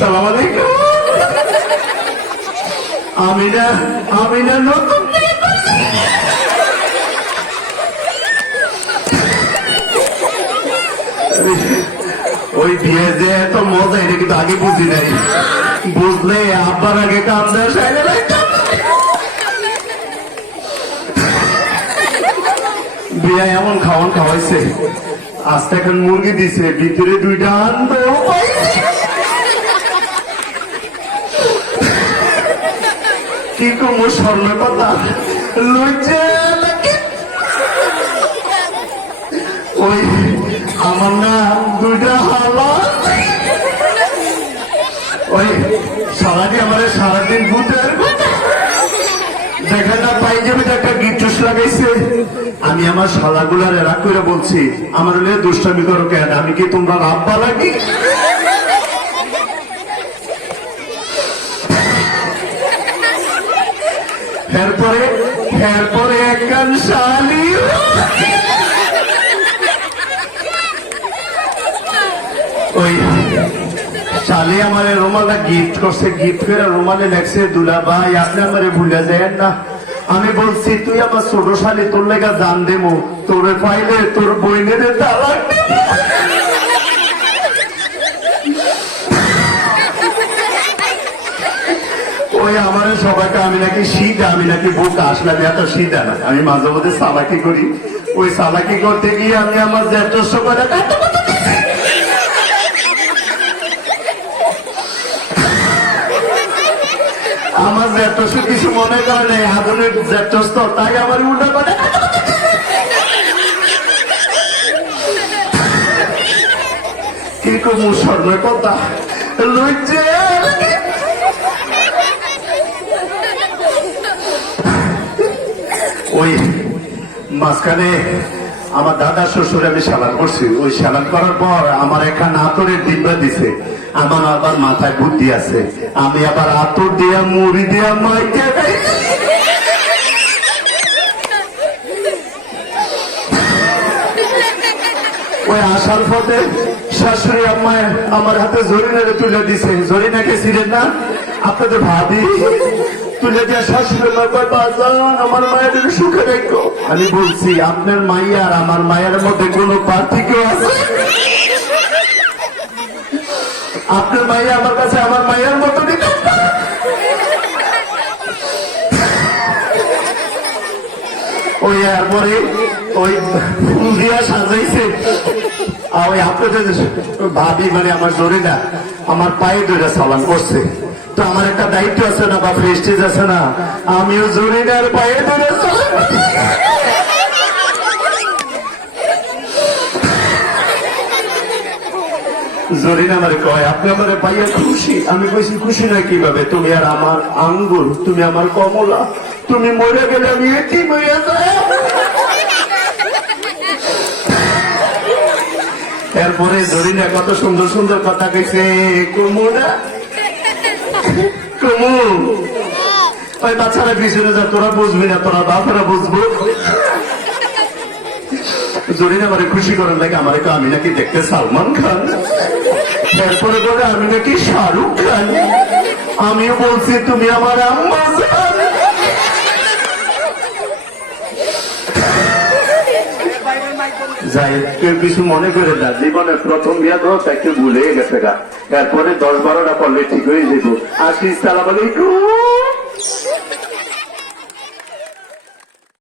সালাম আলাইকুম। আমি না নতুন ওই বিয়ে যে এত মজা এটা কিন্তু আগে বুঝি নাই, বুঝলে আব্বার আগে কাম দেয় বিয়ে এমন খাওয়ান খাওয়াইছে, আজকে এখন মুরগি দিছে, ভিতরে দুইটা আনবো কি কমো স্বর্ণ কথা লইছে ওই আমার না দুইটা হালা ওই সারাদিন ভূতের দেখা না পাইজামিতে একটা গিটুস লাগাইছে। আমি আমার শালাগুলার এরা করে বলছি আমার হলে দুষ্টামি করো কেন, আমি কি তোমরা আব্বা লাগি? এরপরে একখান শালি ওই শালি আমার রুমালটা গিফট করছে, গিফট করে রুমালে লেখছে দুলা ভাই আপনি আমারে ভুলে যায় না। আমি বলছি তুই আমার ছোট শালি, তোর লেগা জান দেবো, তোরে পাইলে তোর বইনের তালাক দেবো। ওই আমার সবাইকে আমি নাকি শীত, আমি নাকি বোকা, আসলে আমি এত শীত না, আমি মাঝে মধ্যে সালাকি করি। ওই সালাকি করতে গিয়ে আমি আমার জ্যেষ্ঠ করে আমার জ্যেষ্ঠ কিছু মনে করে নেই, আধুনিক জ্যেষ্ঠ তাই আমার উল্টা করে কি কমু স্বর্ণের কথা লইছে। ওই মাঝখানে আমার দাদা শ্বশুর আমি সালান করছি, ওই সালান করার পর আমার এখানে আতরের ডিব্বা দিছে, আমার আবার মাথায় বুদ্ধি আছে, আমি আবার আতর দিয়া মুড়ি দিয়া মাইকে ওই আসার পথে শাশুড়ি আম্মায় আমার হাতে জরিনারে তুলে দিছে, জরিনাকে ছিলেন না আপনাদের ভাবি তুলে দিয়ে শাশুড়ি মা কয় বাজান আমার মায়ের সুখে রেখো। আমি বলছি আপনার মাইয়া আর আমার মায়ের মধ্যে কোনো পার্থক্য আছে? আপনার মাইয়া আমার কাছে আমার মায়ের মতো দিতে ওই এরপরে ওই ফুল দিয়া সাজাইছে। ওই আপনাদের ভাবি মানে আমার জরিনা আমার পায়ে ধরে সালাম করছে, তো আমার একটা দায়িত্ব আছে না বা প্রেস্টিজ আছে না, আমিও জরিনার পায়ে ধরে জরিনা আমারে কয় আপনি আমার পাইয়া খুশি? আমি কইছি খুশি না কিভাবে, তুমি আর আমার আঙ্গুর, তুমি আমার কমলা, তুমি মরে গেলে আমি এটি মরিয়া যাই। এরপরে জরিনা কত সুন্দর সুন্দর কথা কইছে, কুমু না কুমু ওই বাচ্চারা পিছনে যা, তোরা বুঝবি না, তোরা বাপেরা বুঝবো। জরিনা আমারে খুশি করার লাগে আমার আমি নাকি দেখতে সালমান খান, এরপরে বলে আমি নাকি শাহরুখ খান। আমিও বলছি তুমি আমার আম্মা জান। যাই কেউ কিছু মনে করে না, জীবনে প্রথম বিয়া তো তাকে ভুলে গেছে গা, এরপরে 10-12টা করলে ঠিক হয়ে যাবো। আসি সালাম আলাইকুম।